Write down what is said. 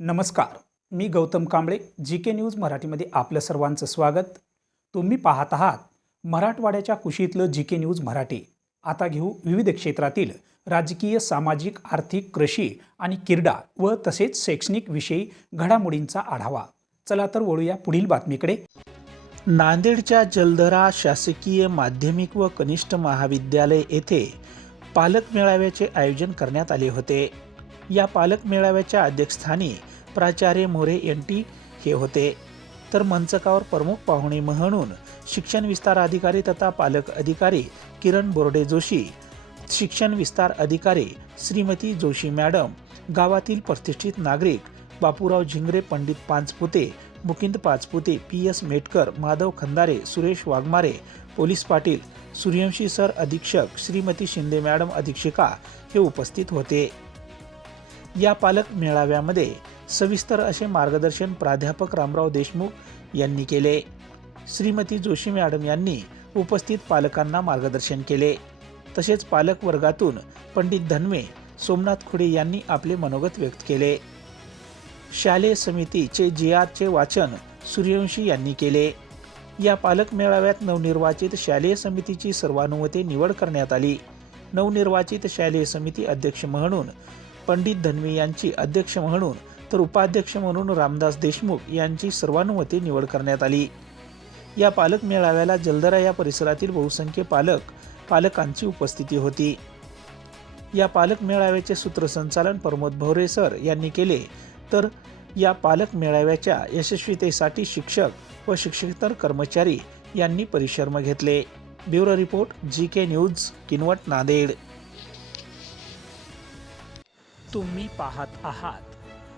नमस्कार मी Gautam Kamble G K news मराठीमध्ये आपलं सर्वांचं स्वागत. तुम्ही पाहत आहात मराठवाड्याच्या कुशीतलं जी के न्यूज मराठी. आता घेऊ विविध क्षेत्रातील राजकीय सामाजिक आर्थिक कृषी आणि क्रीडा व तसेच शैक्षणिक विषयी घडामोडींचा आढावा. चला तर वळूया पुढील बातमीकडे. नांदेडच्या जलधरा शासकीय माध्यमिक व कनिष्ठ महाविद्यालय येथे पालक मेळाव्याचे आयोजन करण्यात आले होते. या पालक मेळाव्याच्या अध्यक्षस्थानी प्राचार्य मोरे यांटी हे होते. तर मंचकावर प्रमुख पाहुणे म्हणून शिक्षण विस्तार अधिकारी तथा पालक अधिकारी किरण बोर्डे जोशी शिक्षण विस्तार अधिकारी श्रीमती जोशी मॅडम गावातील प्रतिष्ठित नागरिक Bapurao Zingre Pandit Pachpute Mukind Pachpute P S Metkar Madhav Khandare Suresh Waghmare police Patil Suryavanshi sir अधीक्षक श्रीमती शिंदे मॅडम अधीक्षिका हे उपस्थित होते. या पालक मेळाव्यामध्ये सविस्तर असे मार्गदर्शन प्राध्यापक रामराव देशमुख यांनी केले. श्रीमती जोशी मॅडम यांनी उपस्थित पालकांना मार्गदर्शन केले. तसेच पालक वर्गातून पंडित धनवे सोमनाथ खुडे यांनी आपले मनोगत व्यक्त केले. शालेय समितीचे जे आरचे वाचन सूर्यवंशी यांनी केले. या पालक मेळाव्यात नवनिर्वाचित शालेय समितीची सर्वानुमते निवड करण्यात आली. नवनिर्वाचित शालेय समिती अध्यक्ष म्हणून पंडित धनवे यांची अध्यक्ष म्हणून तर उपाध्यक्ष म्हणून रामदास देशमुख यांची सर्वानुमते निवड करण्यात आली. या पालक मेळाव्याला जलदरा या परिसरातील बहुसंख्य पालक पालकांची उपस्थिती होती. या पालक मेळाव्याचे सूत्रसंचालन प्रमोद भवरे सर यांनी केले. तर या पालक मेळाव्याच्या यशस्वीतेसाठी शिक्षक व शिक्षकेतर कर्मचारी यांनी परिश्रम घेतले. Bureau report G K news Kinwat Nanded. तुम्ही पाहत आहात